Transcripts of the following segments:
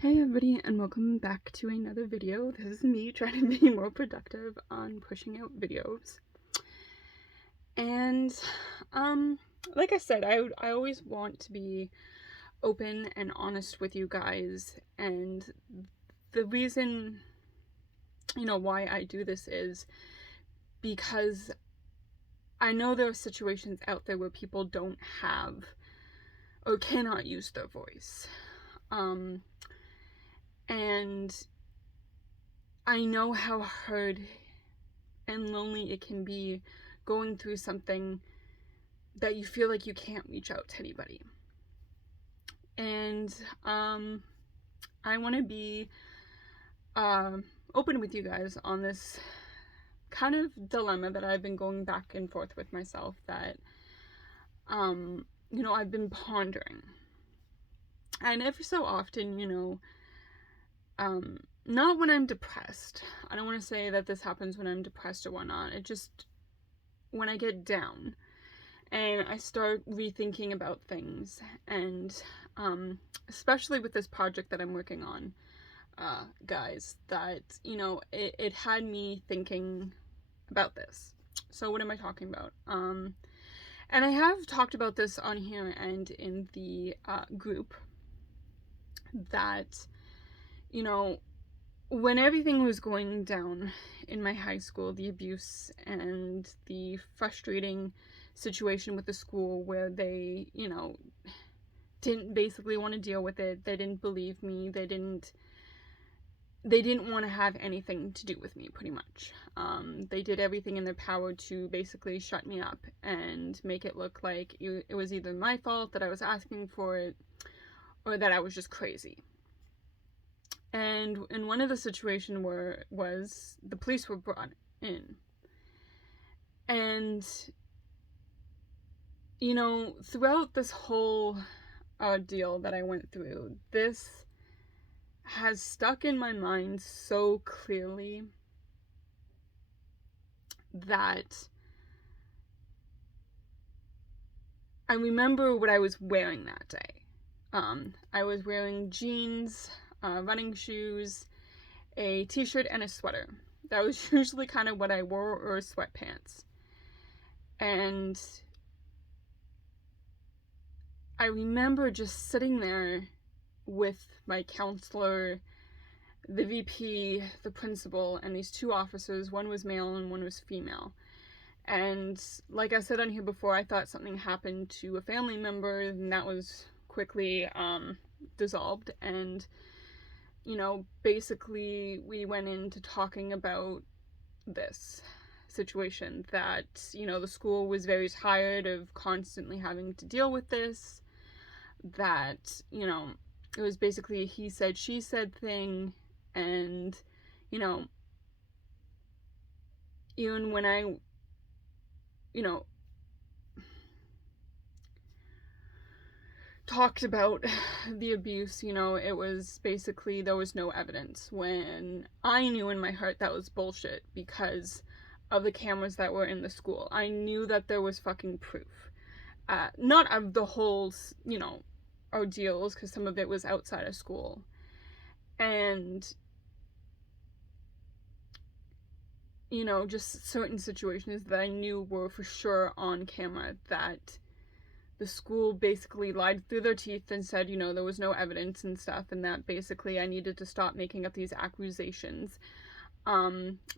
Hey everybody, and welcome back to another video. This is me trying to be more productive on pushing out videos. And like I said, I always want to be open and honest with you guys, and the reason why I do this is because I know there are situations out there where people don't have or cannot use their voice. And I know how hard and lonely it can be going through something that you feel like you can't reach out to anybody. And I want to be open with you guys on this kind of dilemma that I've been going back and forth with myself that I've been pondering. And every so often, not when I'm depressed. I don't want to say that this happens when I'm depressed or whatnot. It just, when I get down and I start rethinking about things, and especially with this project that I'm working on, guys, that, it had me thinking about this. So what am I talking about? And I have talked about this on here and in the group that, when everything was going down in my high school, the abuse and the frustrating situation with the school where they, didn't basically want to deal with it. They didn't believe me. They didn't want to have anything to do with me, pretty much. They did everything in their power to basically shut me up and make it look like it was either my fault that I was asking for it or that I was just crazy. And in one of the situations was the police were brought in. And, throughout this whole ordeal that I went through, this has stuck in my mind so clearly that I remember what I was wearing that day. I was wearing jeans, running shoes, a t-shirt, and a sweater. That was usually kind of what I wore, or sweatpants. And I remember just sitting there with my counselor, the VP, the principal, and these two officers. One was male and one was female. And like I said on here before, I thought something happened to a family member, and that was quickly dissolved. And basically we went into talking about this situation, that the school was very tired of constantly having to deal with this, that it was basically a he said she said thing. And even when I talked about the abuse, it was basically there was no evidence, when I knew in my heart that was bullshit because of the cameras that were in the school. I knew that there was fucking proof. Not of the whole, ordeals, because some of it was outside of school. And, just certain situations that I knew were for sure on camera, that the school basically lied through their teeth and said, there was no evidence and stuff, and that basically I needed to stop making up these accusations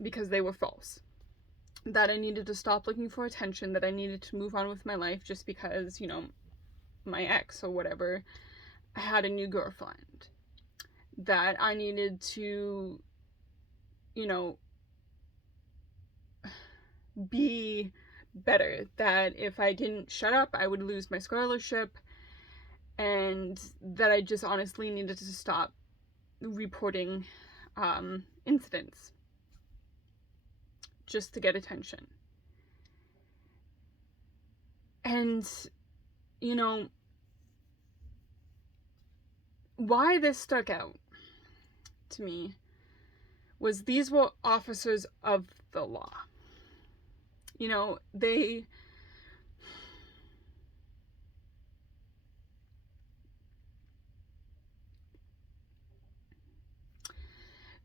because they were false. That I needed to stop looking for attention, that I needed to move on with my life just because, my ex or whatever had a new girlfriend. That I needed to, be better, that if I didn't shut up, I would lose my scholarship, and that I just honestly needed to stop reporting incidents just to get attention. And, why this stuck out to me was these were officers of the law.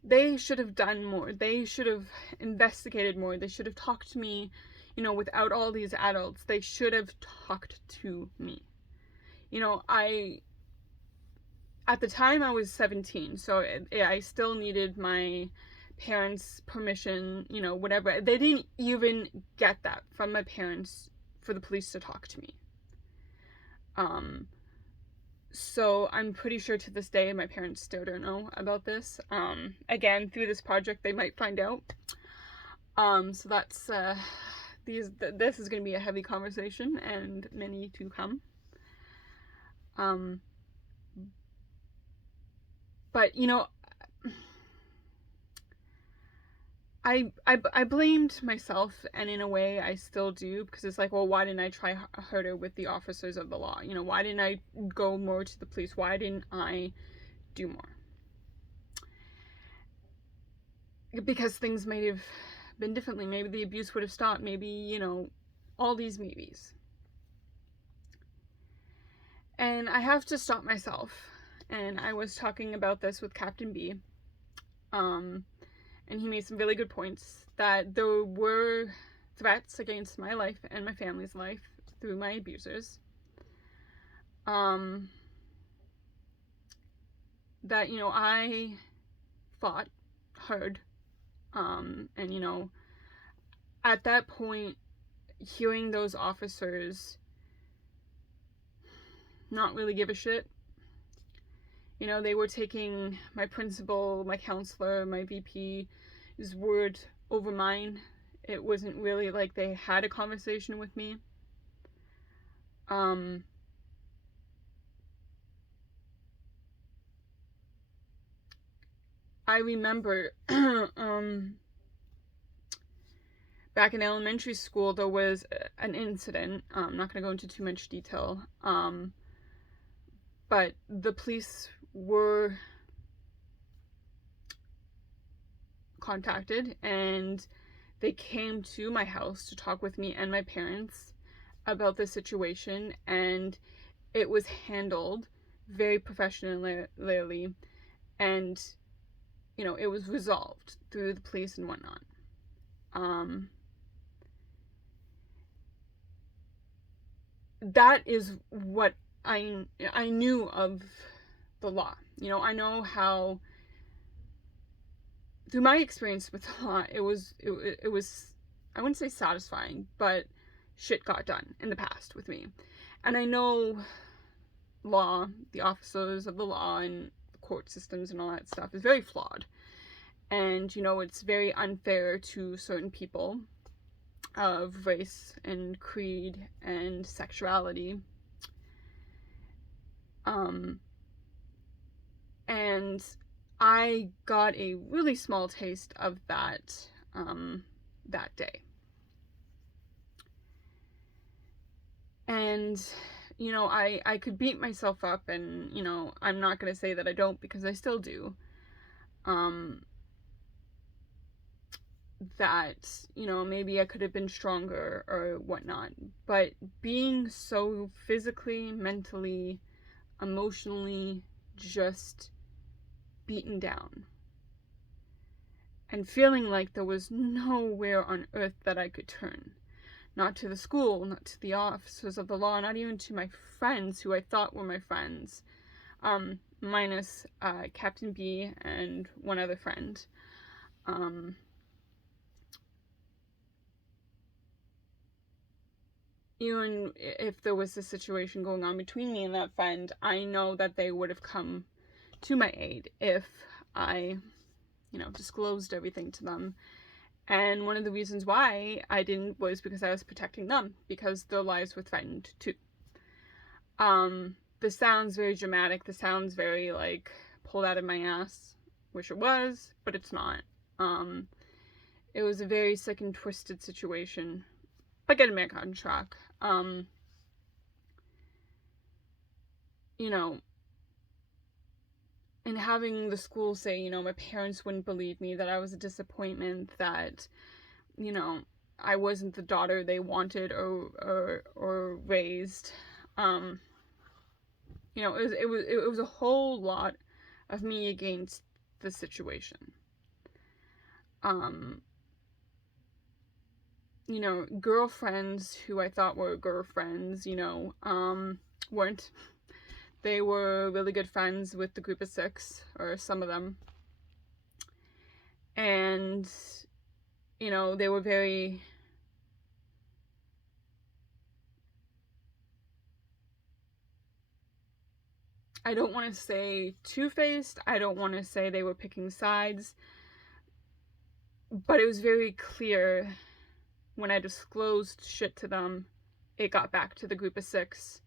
they should have done more. They should have investigated more. They should have talked to me, without all these adults. They should have talked to me. At the time I was 17, so I still needed my parents' permission, whatever. They didn't even get that from my parents for the police to talk to me. So I'm pretty sure to this day my parents still don't know about this. Again, through this project they might find out. So that's this is going to be a heavy conversation, and many to come. But I blamed myself, and in a way I still do, because it's like, well, why didn't I try harder with the officers of the law? Why didn't I go more to the police? Why didn't I do more? Because things may have been differently. Maybe the abuse would have stopped. Maybe, all these maybes. And I have to stop myself. And I was talking about this with Captain B. And he made some really good points, that there were threats against my life and my family's life through my abusers. That, I fought hard. And, at that point, hearing those officers not really give a shit. They were taking my principal, my counselor, my VP's word over mine. It wasn't really like they had a conversation with me. I remember back in elementary school there was an incident. I'm not going to go into too much detail. But the police were contacted, and they came to my house to talk with me and my parents about the situation, and it was handled very professionally, and it was resolved through the police and whatnot. That is what I knew of the law. I know how, through my experience with the law, it was, I wouldn't say satisfying, but shit got done in the past with me. And I know law, the officers of the law and the court systems and all that stuff is very flawed. And, it's very unfair to certain people of race and creed and sexuality. And I got a really small taste of that that day. And, I could beat myself up, and, I'm not going to say that I don't, because I still do. That, maybe I could have been stronger or whatnot. But being so physically, mentally, emotionally just beaten down, and feeling like there was nowhere on earth that I could turn. Not to the school, not to the officers of the law, not even to my friends who I thought were my friends, minus Captain B and one other friend. Even if there was a situation going on between me and that friend, I know that they would have come to my aid if I, disclosed everything to them. And one of the reasons why I didn't was because I was protecting them, because their lives were threatened too. This sounds very dramatic. This sounds very, pulled out of my ass, which it was, but it's not. It was a very sick and twisted situation. But getting back on track. And having the school say, my parents wouldn't believe me, that I was a disappointment, that, I wasn't the daughter they wanted or raised. It was a whole lot of me against the situation. um, girlfriends who I thought were girlfriends, weren't. They were really good friends with the group of 6, or some of them. And, they were very, I don't want to say two-faced, I don't want to say they were picking sides, but it was very clear when I disclosed shit to them, it got back to the group of 6,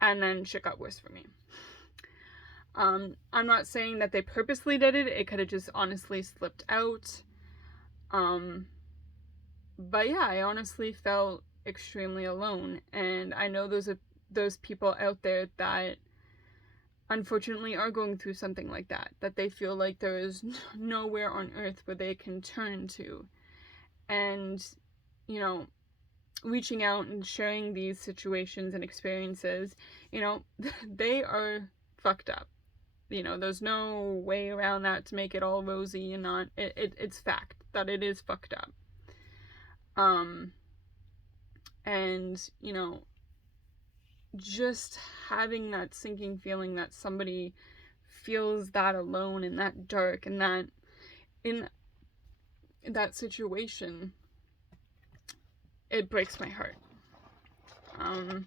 and then shit got worse for me. I'm not saying that they purposely did it could have just honestly slipped out. But yeah, I honestly felt extremely alone, and I know those people out there that unfortunately are going through something like that they feel like there is nowhere on earth where they can turn to. And, reaching out and sharing these situations and experiences, they are fucked up. There's no way around that to make it all rosy and not. It's fact that it is fucked up. And, just having that sinking feeling that somebody feels that alone and that dark and that in that situation, it breaks my heart. And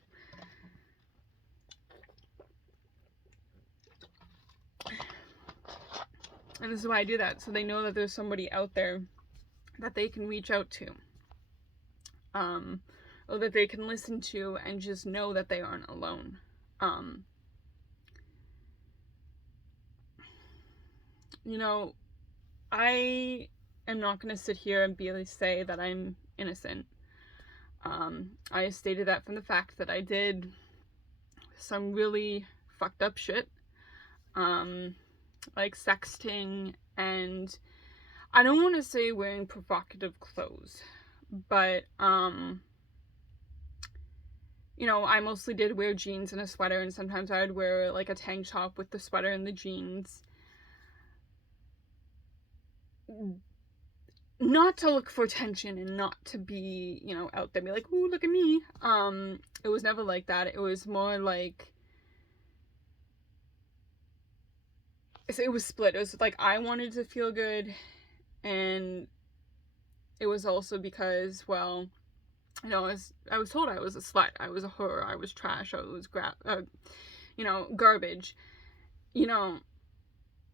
this is why I do that, so they know that there's somebody out there that they can reach out to, or that they can listen to and just know that they aren't alone. I am not going to sit here and barely say that I'm innocent. I stated that from the fact that I did some really fucked up shit, like sexting, and I don't want to say wearing provocative clothes, but I mostly did wear jeans and a sweater, and sometimes I would wear like a tank top with the sweater and the jeans, not to look for attention and not to be, out there, be like, ooh, look at me. It was never like that. It was more like, it was split. It was like I wanted to feel good, and it was also because, well, I was told I was a slut, I was a whore, I was trash, I was garbage.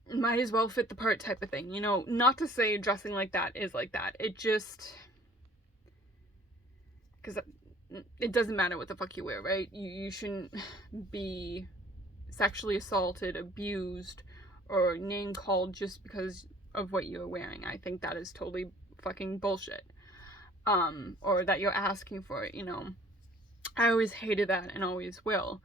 Might as well fit the part type of thing. Not to say dressing like that is like that. It just, because it doesn't matter what the fuck you wear, right? You shouldn't be sexually assaulted, abused, or name called just because of what you're wearing. I think that is totally fucking bullshit. Or that you're asking for it, I always hated that and always will.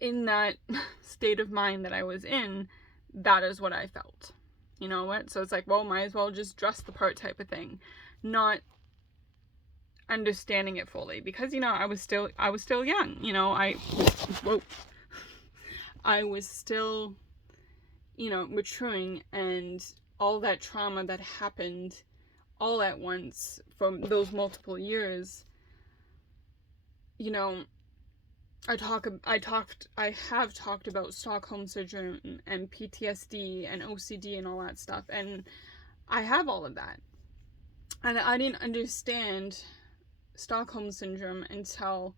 In that state of mind that I was in, that is what I felt. You know what? So it's like, well, might as well just dress the part type of thing. Not understanding it fully, because, I was still young. I was still, maturing, and all that trauma that happened all at once from those multiple years, I have talked about Stockholm Syndrome and PTSD and OCD and all that stuff, and I have all of that. And I didn't understand Stockholm Syndrome until,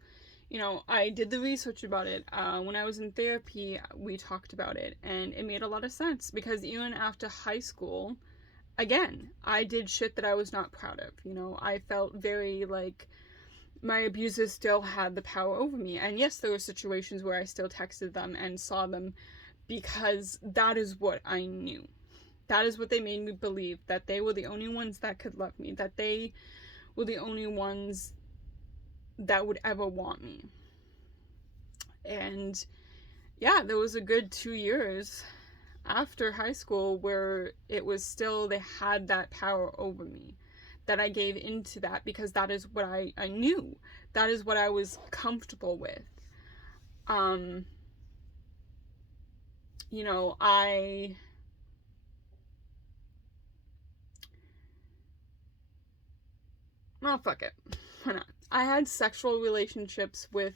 I did the research about it. When I was in therapy, we talked about it, and it made a lot of sense, because even after high school, again, I did shit that I was not proud of. I felt very like my abusers still had the power over me. And yes, there were situations where I still texted them and saw them, because that is what I knew. That is what they made me believe, that they were the only ones that could love me, that they were the only ones that would ever want me. And yeah, there was a good 2 years after high school where it was still, they had that power over me, that I gave into that, because that is what I knew. That is what I was comfortable with. well, fuck it. Why not? I had sexual relationships with,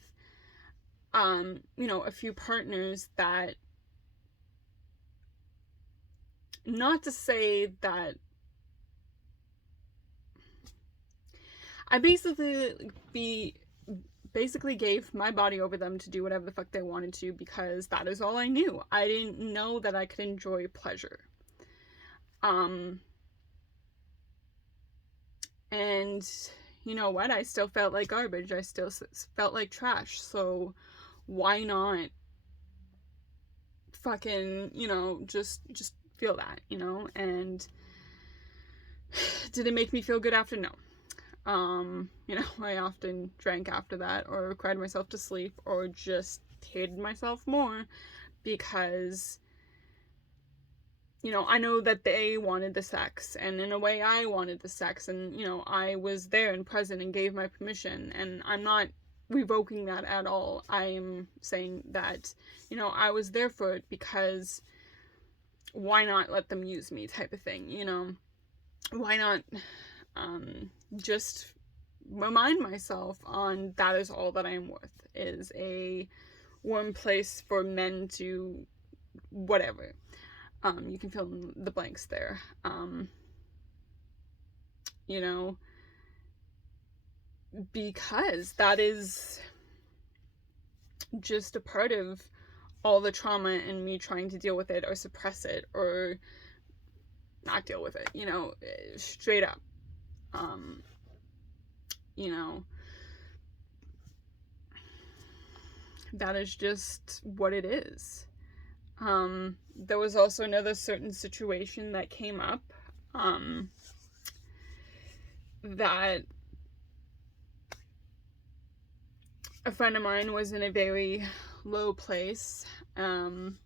a few partners that, not to say that, I basically gave my body over them to do whatever the fuck they wanted to, because that is all I knew. I didn't know that I could enjoy pleasure. And you know what? I still felt like garbage. I still felt like trash. So why not fucking, just feel that, And did it make me feel good after? No. I often drank after that, or cried myself to sleep, or just hated myself more because, I know that they wanted the sex, and in a way I wanted the sex, and, I was there and present and gave my permission, and I'm not revoking that at all. I'm saying that, I was there for it because why not let them use me, type of thing, Why not just remind myself on that is all that I am worth, is a warm place for men to whatever. You can fill in the blanks there. Because that is just a part of all the trauma and me trying to deal with it or suppress it or not deal with it, straight up. That is just what it is. There was also another certain situation that came up, that a friend of mine was in a very low place, and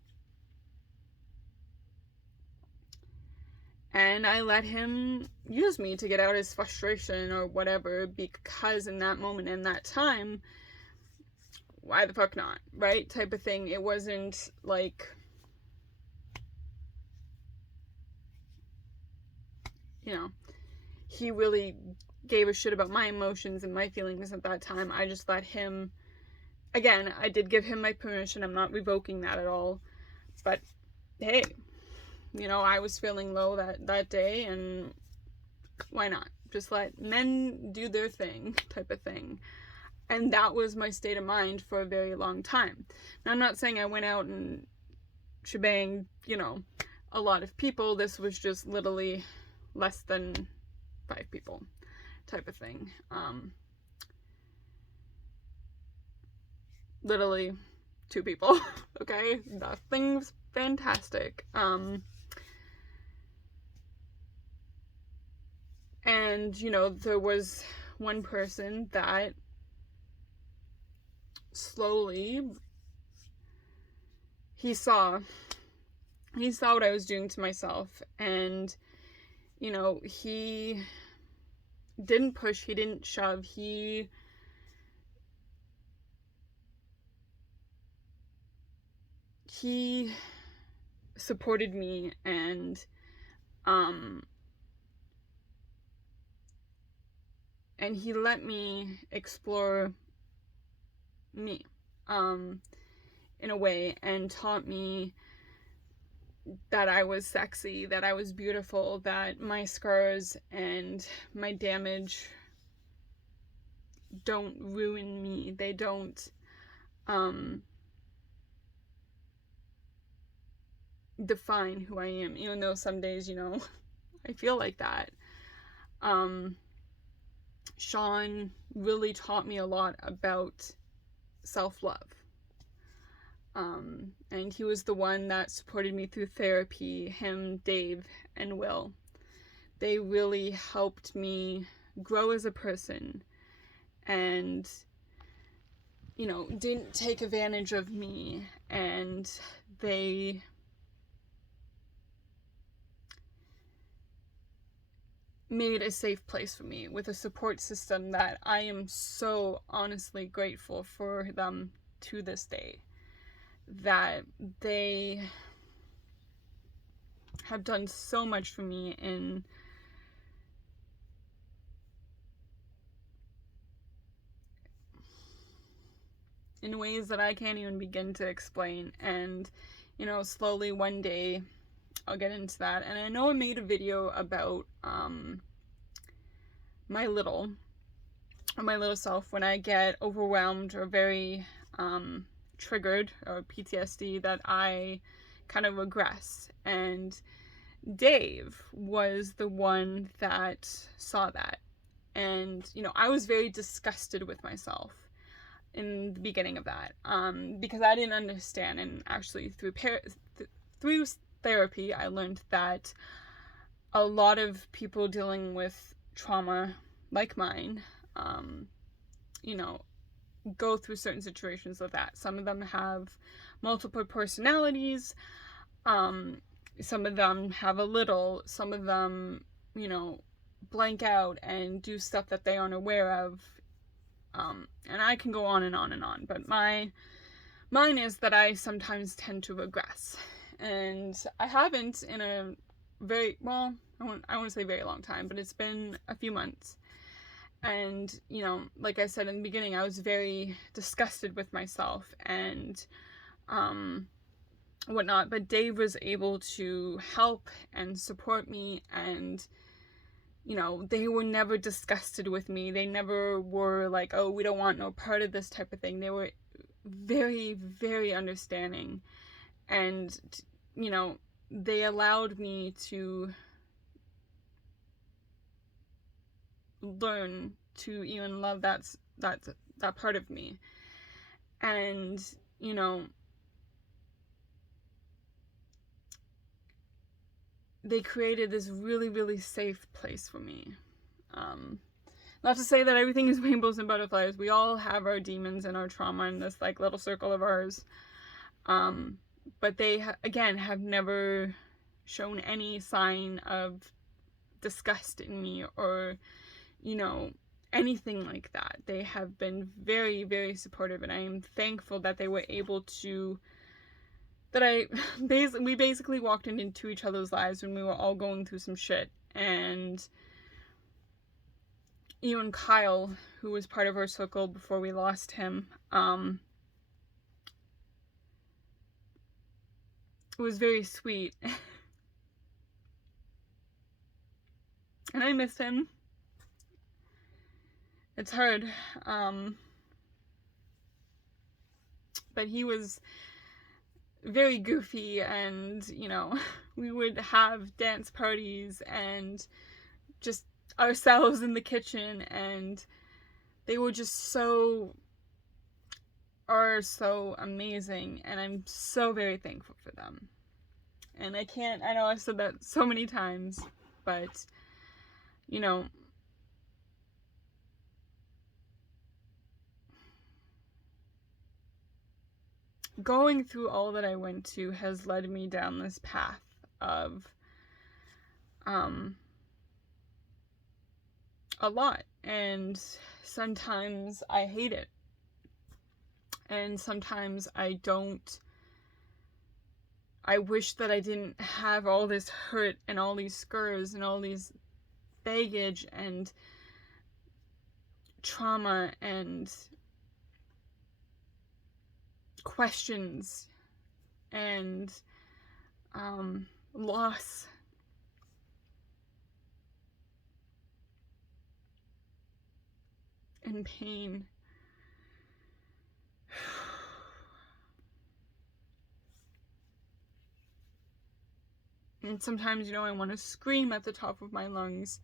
I let him use me to get out his frustration or whatever, because in that moment, in that time, why the fuck not, right? Type of thing. It wasn't like, he really gave a shit about my emotions and my feelings at that time. I just let him, again, I did give him my permission. I'm not revoking that at all. But, hey, I was feeling low that day, and why not? Just let men do their thing, type of thing. And that was my state of mind for a very long time. Now, I'm not saying I went out and shebanged, a lot of people. This was just literally less than 5 people, type of thing. Literally 2 people, okay? Nothing's fantastic. And, there was one person that slowly, he saw what I was doing to myself, and, he didn't push, he didn't shove, he supported me, and he let me explore me, in a way, and taught me that I was sexy, that I was beautiful, that my scars and my damage don't ruin me. They don't, define who I am, even though some days, I feel like that. Sean really taught me a lot about self-love. And he was the one that supported me through therapy. Him, Dave, and Will. They really helped me grow as a person, and, didn't take advantage of me, and they made a safe place for me with a support system that I am so honestly grateful for them to this day. That they have done so much for me in in ways that I can't even begin to explain. And, you know, slowly one day I'll get into that. And I know I made a video about my little self when I get overwhelmed or very triggered, or PTSD, that I kind of regress. And Dave was the one that saw that. And, you know, I was very disgusted with myself in the beginning of that, because I didn't understand. And actually through therapy, I learned that a lot of people dealing with trauma like mine, you know, go through certain situations like that. Some of them have multiple personalities. Some of them have a little. Some of them, you know, blank out and do stuff that they aren't aware of. And I can go on and on and on. But mine is that I sometimes tend to regress. And I haven't in a very, well, I won't say very long time, but it's been a few months. And, you know, like I said in the beginning, I was very disgusted with myself and whatnot. But Dave was able to help and support me, and, you know, they were never disgusted with me. They never were like, oh, we don't want no part of this type of thing. They were very, very understanding. And, you know, they allowed me to learn to even love that part of me. And, you know, they created this really, really safe place for me. Not to say that everything is rainbows and butterflies. We all have our demons and our trauma in this like little circle of ours. But they again have never shown any sign of disgust in me, or, you know, anything like that. They have been very, very supportive, and I am thankful that they were able to, we basically walked into each other's lives when we were all going through some shit. And even Kyle, who was part of our circle before we lost him, was very sweet. And I miss him. It's hard. But he was very goofy, and, you know, we would have dance parties and just ourselves in the kitchen, and they were just are so amazing, and I'm so very thankful for them. And I know I've said that so many times, but, you know, going through all that I went to has led me down this path of a lot. And sometimes I hate it. And sometimes I wish that I didn't have all this hurt and all these scars and all these baggage and trauma and questions and loss. And pain. And sometimes, you know, I want to scream at the top of my lungs,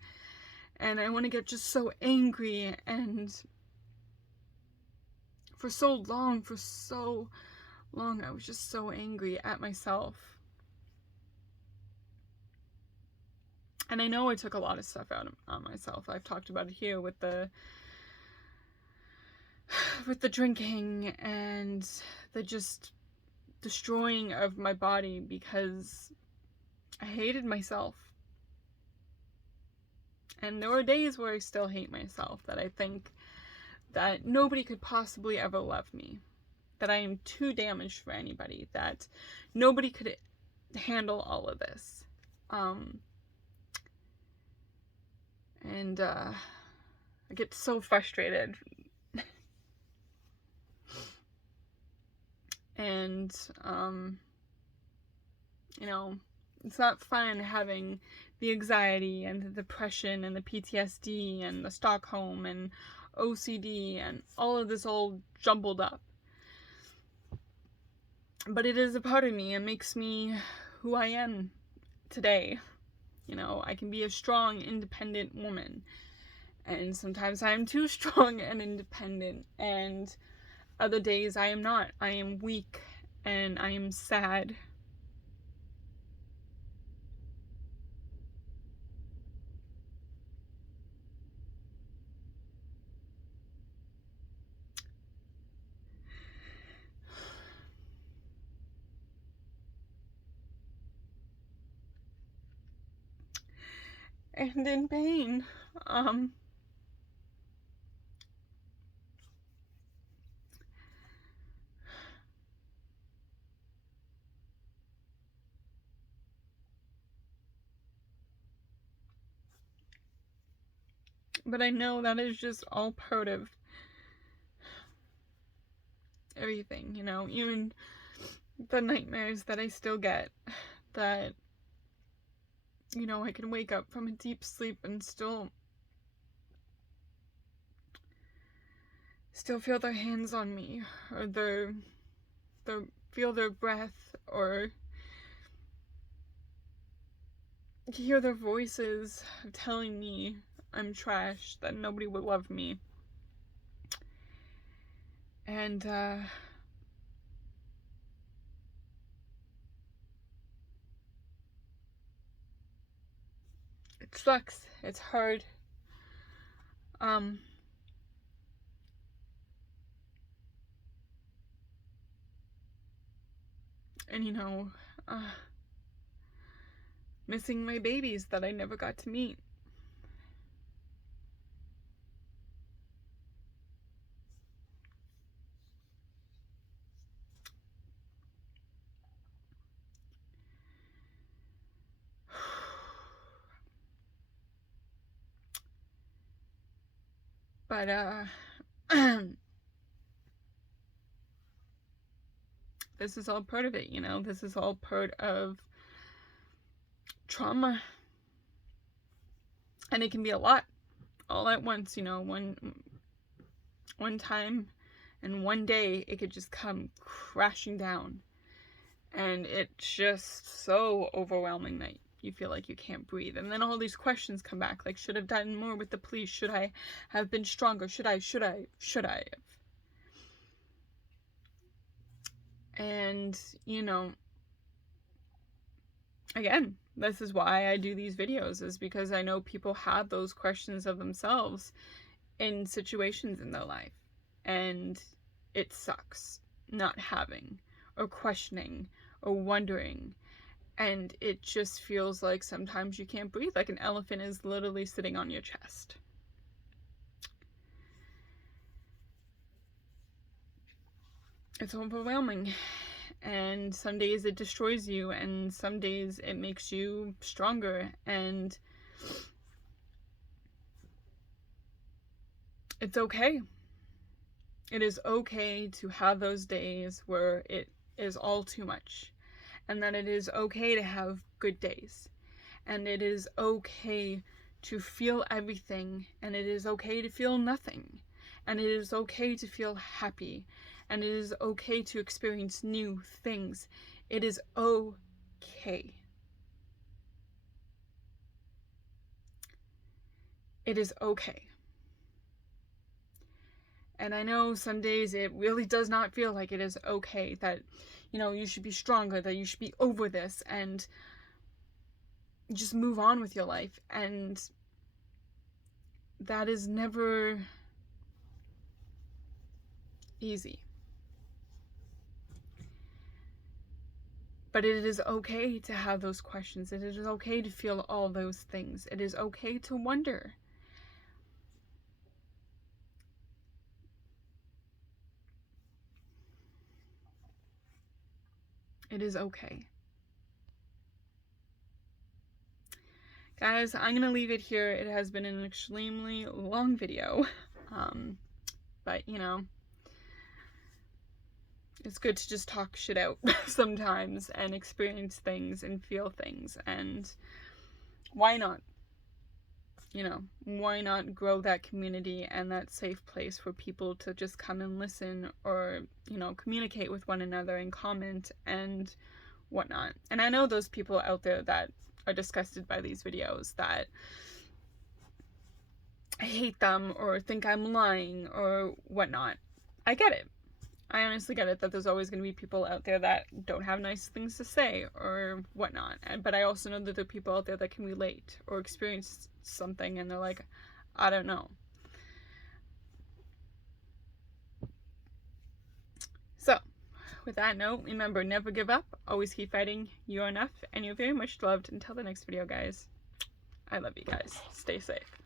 and I want to get just so angry. And for so long, I was just so angry at myself. And I know I took a lot of stuff out on myself. I've talked about it here with the drinking and the just destroying of my body, because I hated myself. And there were days where I still hate myself, that I think that nobody could possibly ever love me, that I am too damaged for anybody, that nobody could handle all of this. And I get so frustrated. And, you know, it's not fun having the anxiety and the depression and the PTSD and the Stockholm and OCD and all of this all jumbled up. But it is a part of me and makes me who I am today. You know, I can be a strong, independent woman. And sometimes I am too strong and independent. And other days I am not. I am weak and I am sad. And in pain. But I know that is just all part of everything, you know, even the nightmares that I still get, that, you know, I can wake up from a deep sleep and still feel their hands on me, or feel their breath, or hear their voices telling me I'm trash, that nobody would love me. And, it sucks. It's hard. And you know, missing my babies that I never got to meet. But, this is all part of it, you know? This is all part of trauma. And it can be a lot all at once, you know, one time and one day it could just come crashing down. And it's just so overwhelming that you feel like you can't breathe. And then all these questions come back, like, should I have done more with the police? Should I have been stronger? Should I have? And, you know, again, this is why I do these videos, is because I know people have those questions of themselves in situations in their life. And it sucks not having, or questioning, or wondering. And it just feels like sometimes you can't breathe, like an elephant is literally sitting on your chest. It's overwhelming. And some days it destroys you, and some days it makes you stronger. And it's okay. It is okay to have those days where it is all too much. And that it is okay to have good days. And it is okay to feel everything. And it is okay to feel nothing. And it is okay to feel happy. And it is okay to experience new things. It is okay. It is okay. And I know some days it really does not feel like it is okay, that, you know, you should be stronger, that you should be over this and just move on with your life. And that is never easy. But it is okay to have those questions. It is okay to feel all those things. It is okay to wonder. It is okay. Guys, I'm going to leave it here. It has been an extremely long video. But, you know, it's good to just talk shit out sometimes and experience things and feel things. And why not? You know, why not grow that community and that safe place for people to just come and listen, or, you know, communicate with one another and comment and whatnot. And I know those people out there that are disgusted by these videos, that I hate them or think I'm lying or whatnot. I get it. I honestly get it that there's always going to be people out there that don't have nice things to say or whatnot. But I also know that there are people out there that can relate or experience something and they're like, I don't know. So, with that note, remember, never give up, always keep fighting, you're enough, and you're very much loved. Until the next video, guys. I love you guys. Stay safe.